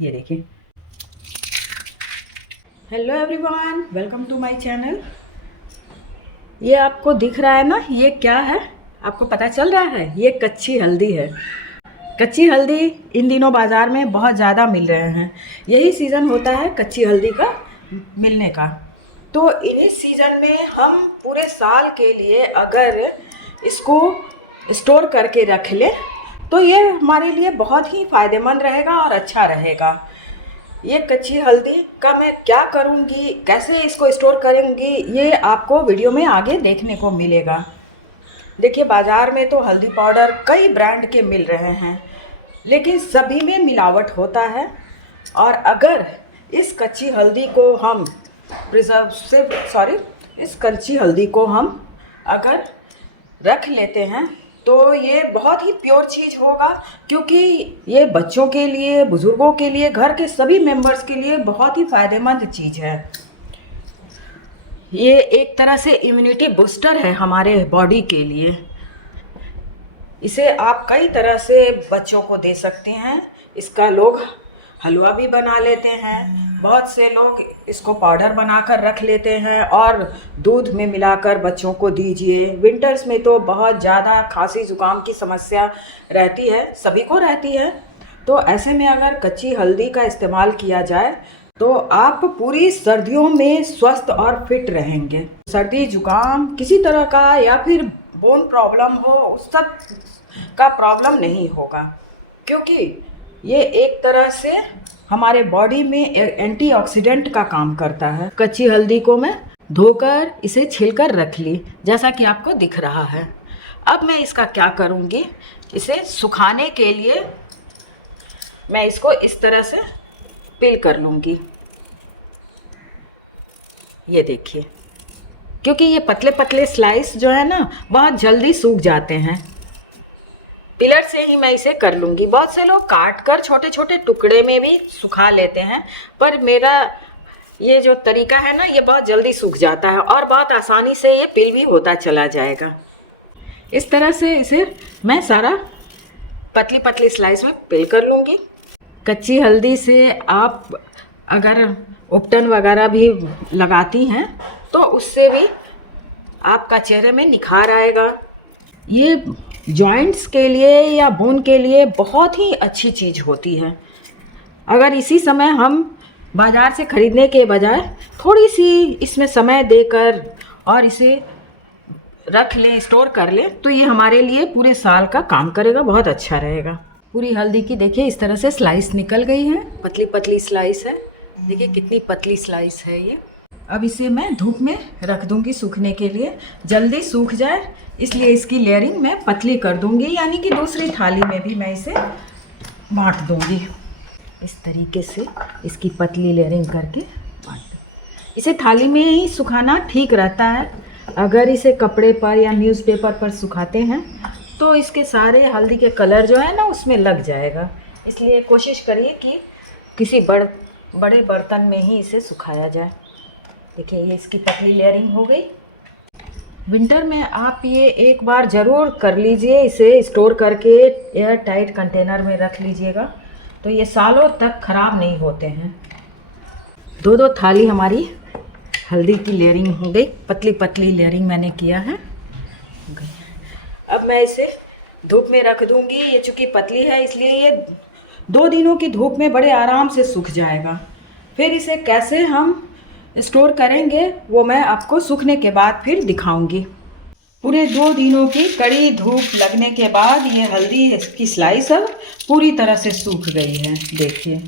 ये देखिए। Hello everyone, welcome to my channel. ये आपको दिख रहा है ना, ये क्या है? आपको पता चल रहा है? ये कच्ची हल्दी है। कच्ची हल्दी इन दिनों बाज़ार में बहुत ज़्यादा मिल रहे हैं। यही सीज़न होता है कच्ची हल्दी का मिलने का। तो इन्हीं सीज़न में हम पूरे साल के लिए अगर इसको स्टोर करके रख लें तो ये हमारे लिए बहुत ही फ़ायदेमंद रहेगा और अच्छा रहेगा। ये कच्ची हल्दी का मैं क्या करूँगी, कैसे इसको स्टोर करूँगी, ये आपको वीडियो में आगे देखने को मिलेगा। देखिए, बाज़ार में तो हल्दी पाउडर कई ब्रांड के मिल रहे हैं, लेकिन सभी में मिलावट होता है। और अगर इस कच्ची हल्दी को हम इस कच्ची हल्दी को हम अगर रख लेते हैं तो ये बहुत ही प्योर चीज़ होगा, क्योंकि ये बच्चों के लिए, बुज़ुर्गों के लिए, घर के सभी मेंबर्स के लिए बहुत ही फ़ायदेमंद चीज़ है। ये एक तरह से इम्यूनिटी बूस्टर है हमारे बॉडी के लिए। इसे आप कई तरह से बच्चों को दे सकते हैं। इसका लोग हलवा भी बना लेते हैं, बहुत से लोग इसको पाउडर बनाकर रख लेते हैं और दूध में मिलाकर बच्चों को दीजिए। विंटर्स में तो बहुत ज़्यादा खांसी जुकाम की समस्या रहती है, सभी को रहती है। तो ऐसे में अगर कच्ची हल्दी का इस्तेमाल किया जाए तो आप पूरी सर्दियों में स्वस्थ और फिट रहेंगे। सर्दी जुकाम किसी तरह का या फिर बोन प्रॉब्लम हो, उस सब का प्रॉब्लम नहीं होगा, क्योंकि ये एक तरह से हमारे बॉडी में एंटीऑक्सीडेंट का काम करता है। कच्ची हल्दी को मैं धोकर इसे छिलकर रख ली, जैसा कि आपको दिख रहा है। अब मैं इसका क्या करूँगी, इसे सुखाने के लिए मैं इसको इस तरह से पील कर लूँगी। ये देखिए, क्योंकि ये पतले पतले स्लाइस जो है ना, बहुत जल्दी सूख जाते हैं। पिलर से ही मैं इसे कर लूँगी। बहुत से लोग काट कर छोटे छोटे टुकड़े में भी सुखा लेते हैं, पर मेरा ये जो तरीका है ना, ये बहुत जल्दी सूख जाता है और बहुत आसानी से ये पिल भी होता चला जाएगा। इस तरह से इसे मैं सारा पतली पतली स्लाइस में पिल कर लूँगी। कच्ची हल्दी से आप अगर उपटन वगैरह भी लगाती हैं तो उससे भी आपका चेहरे में निखार आएगा। ये जॉइंट्स के लिए या बोन के लिए बहुत ही अच्छी चीज़ होती है। अगर इसी समय हम बाज़ार से ख़रीदने के बजाय थोड़ी सी इसमें समय देकर और इसे रख लें, स्टोर कर लें, तो ये हमारे लिए पूरे साल का काम करेगा, बहुत अच्छा रहेगा। पूरी हल्दी की देखिए इस तरह से स्लाइस निकल गई है, पतली पतली स्लाइस है। देखिए कितनी पतली स्लाइस है ये। अब इसे मैं धूप में रख दूंगी सूखने के लिए, जल्दी सूख जाए, इसलिए इसकी लेयरिंग मैं पतली कर दूंगी, यानी कि दूसरी थाली में भी मैं इसे बांट दूंगी। इस तरीके से इसकी पतली लेयरिंग करके बांट दूँ। इसे थाली में ही सुखाना ठीक रहता है। अगर इसे कपड़े पर या न्यूज़पेपर पर सुखाते हैं तो इसके सारे हल्दी के कलर जो है ना, उसमें लग जाएगा। इसलिए कोशिश करिए कि किसी बड़े बर्तन में ही इसे सुखाया जाए। देखिए ये इसकी पतली लेयरिंग हो गई। विंटर में आप ये एक बार ज़रूर कर लीजिए, इसे स्टोर करके एयर टाइट कंटेनर में रख लीजिएगा, तो ये सालों तक ख़राब नहीं होते हैं। दो दो थाली हमारी हल्दी की लेयरिंग हो गई, पतली पतली लेयरिंग मैंने किया है। अब मैं इसे धूप में रख दूंगी। ये चूँकि पतली है इसलिए ये 2 दिनों की धूप में बड़े आराम से सूख जाएगा। फिर इसे कैसे हम स्टोर करेंगे वो मैं आपको सूखने के बाद फिर दिखाऊंगी। पूरे 2 दिनों की कड़ी धूप लगने के बाद ये हल्दी की स्लाइस अब पूरी तरह से सूख गई है। देखिए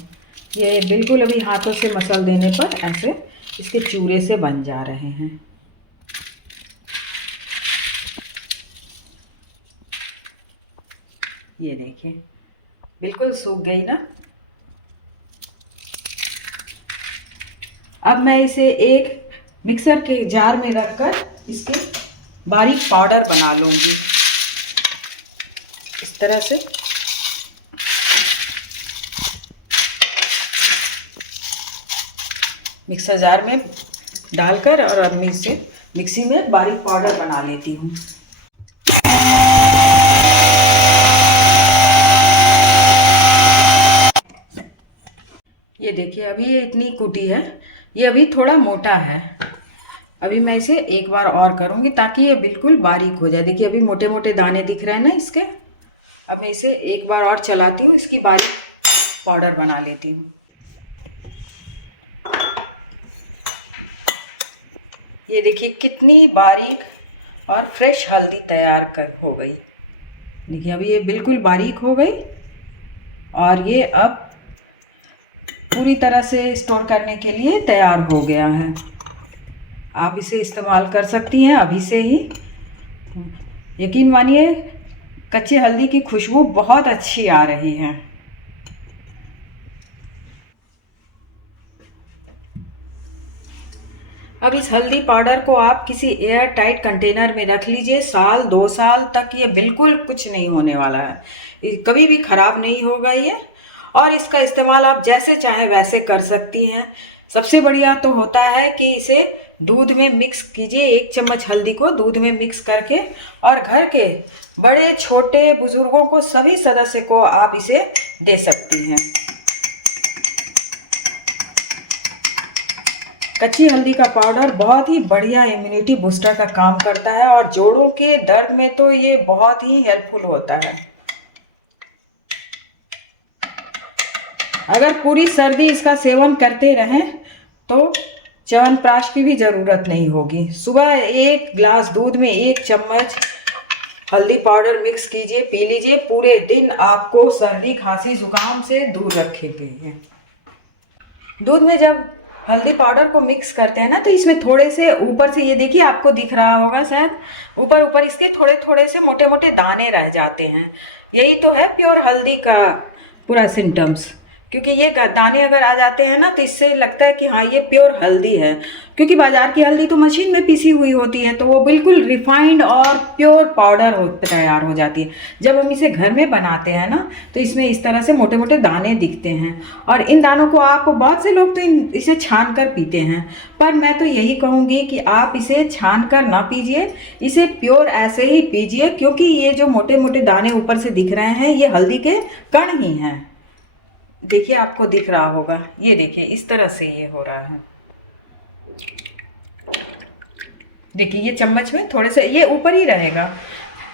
ये बिल्कुल अभी हाथों से मसल देने पर ऐसे इसके चूरे से बन जा रहे हैं। ये देखिए बिल्कुल सूख गई ना। अब मैं इसे एक मिक्सर के जार में रखकर इसके बारीक पाउडर बना लूँगी। इस तरह से मिक्सर जार में डालकर और अब मैं इसे मिक्सी में बारीक पाउडर बना लेती हूँ। ये देखिए अभी ये इतनी कुटी है, ये अभी थोड़ा मोटा है। अभी मैं इसे एक बार और करूँगी ताकि ये बिल्कुल बारीक हो जाए। देखिए अभी मोटे मोटे दाने दिख रहे हैं ना इसके। अब मैं इसे एक बार और चलाती हूँ, इसकी बारीक पाउडर बना लेती हूँ। ये देखिए कितनी बारीक और फ्रेश हल्दी तैयार हो गई। देखिए अभी ये बिल्कुल बारीक हो गई और ये अब पूरी तरह से स्टोर करने के लिए तैयार हो गया है। आप इसे इस्तेमाल कर सकती हैं अभी से ही। यकीन मानिए कच्ची हल्दी की खुशबू बहुत अच्छी आ रही है। अब इस हल्दी पाउडर को आप किसी एयर टाइट कंटेनर में रख लीजिए। 1-2 साल तक ये बिल्कुल कुछ नहीं होने वाला है, कभी भी ख़राब नहीं होगा ये। और इसका इस्तेमाल आप जैसे चाहे वैसे कर सकती हैं। सबसे बढ़िया तो होता है कि इसे दूध में मिक्स कीजिए। 1 चम्मच हल्दी को दूध में मिक्स करके, और घर के बड़े छोटे बुजुर्गों को, सभी सदस्य को आप इसे दे सकती हैं। कच्ची हल्दी का पाउडर बहुत ही बढ़िया इम्यूनिटी बूस्टर का काम करता है और जोड़ों के दर्द में तो ये बहुत ही हेल्पफुल होता है। अगर पूरी सर्दी इसका सेवन करते रहें तो च्यवनप्राश की भी ज़रूरत नहीं होगी। सुबह 1 गिलास दूध में 1 चम्मच हल्दी पाउडर मिक्स कीजिए, पी लीजिए। पूरे दिन आपको सर्दी खांसी जुकाम से दूर रखेंगे। दूध में जब हल्दी पाउडर को मिक्स करते हैं ना, तो इसमें थोड़े से ऊपर से, ये देखिए आपको दिख रहा होगा शायद, ऊपर ऊपर इसके थोड़े थोड़े से मोटे मोटे दाने रह जाते हैं। यही तो है प्योर हल्दी का पूरा सिम्टम्स। क्योंकि ये दाने अगर आ जाते हैं ना, तो इससे लगता है कि हाँ ये प्योर हल्दी है। क्योंकि बाजार की हल्दी तो मशीन में पीसी हुई होती है, तो वो बिल्कुल रिफाइंड और प्योर पाउडर तैयार हो जाती है। जब हम इसे घर में बनाते हैं ना, तो इसमें इस तरह से मोटे मोटे दाने दिखते हैं। और इन दानों को आप, बहुत से लोग तो इसे छान कर पीते हैं, पर मैं तो यही कहूँगी कि आप इसे छान कर ना पीजिए, इसे प्योर ऐसे ही पीजिए। क्योंकि ये जो मोटे मोटे दाने ऊपर से दिख रहे हैं, ये हल्दी के कण ही हैं। देखिए आपको दिख रहा होगा, ये देखिए इस तरह से ये हो रहा है। देखिए ये चम्मच में थोड़े से ये ऊपर ही रहेगा,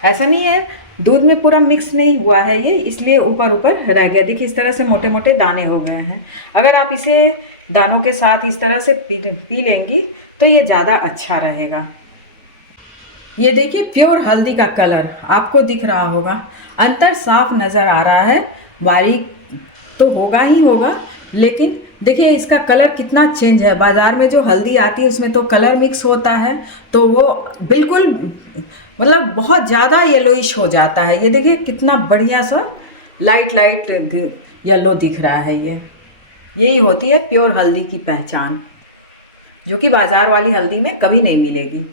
ऐसा नहीं है दूध में पूरा मिक्स नहीं हुआ है ये, इसलिए ऊपर ऊपर रह गया। देखिए इस तरह से मोटे मोटे दाने हो गए हैं। अगर आप इसे दानों के साथ इस तरह से पी लेंगी तो ये ज़्यादा अच्छा रहेगा। ये देखिए प्योर हल्दी का कलर आपको दिख रहा होगा, अंतर साफ नज़र आ रहा है। बारीक तो होगा ही होगा, लेकिन देखिए इसका कलर कितना चेंज है। बाज़ार में जो हल्दी आती है उसमें तो कलर मिक्स होता है, तो वो बिल्कुल मतलब बहुत ज़्यादा येलोइश हो जाता है। ये देखिए कितना बढ़िया सा लाइट लाइट येलो दिख रहा है। यही होती है प्योर हल्दी की पहचान, जो कि बाज़ार वाली हल्दी में कभी नहीं मिलेगी।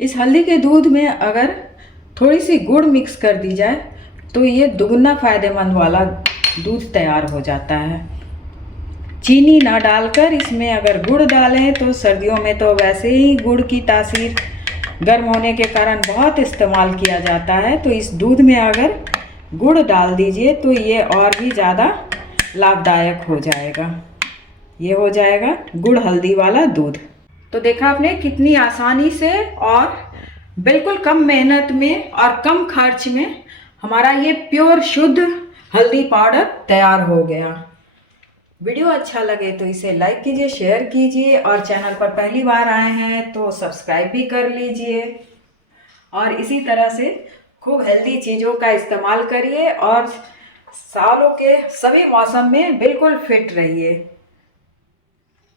इस हल्दी के दूध में अगर थोड़ी सी गुड़ मिक्स कर दी जाए तो ये दुगना फ़ायदेमंद वाला दूध तैयार हो जाता है। चीनी ना डालकर इसमें अगर गुड़ डालें तो सर्दियों में तो वैसे ही गुड़ की तासीर गर्म होने के कारण बहुत इस्तेमाल किया जाता है, तो इस दूध में अगर गुड़ डाल दीजिए तो ये और भी ज़्यादा लाभदायक हो जाएगा। ये हो जाएगा गुड़ हल्दी वाला दूध। तो देखा आपने कितनी आसानी से और बिल्कुल कम मेहनत में और कम खर्च में हमारा ये प्योर शुद्ध हल्दी पाउडर तैयार हो गया। वीडियो अच्छा लगे तो इसे लाइक कीजिए, शेयर कीजिए, और चैनल पर पहली बार आए हैं तो सब्सक्राइब भी कर लीजिए। और इसी तरह से खूब हेल्दी चीज़ों का इस्तेमाल करिए और सालों के सभी मौसम में बिल्कुल फिट रहिए।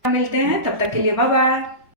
मिलते हैं, तब तक के लिए बाय बाय।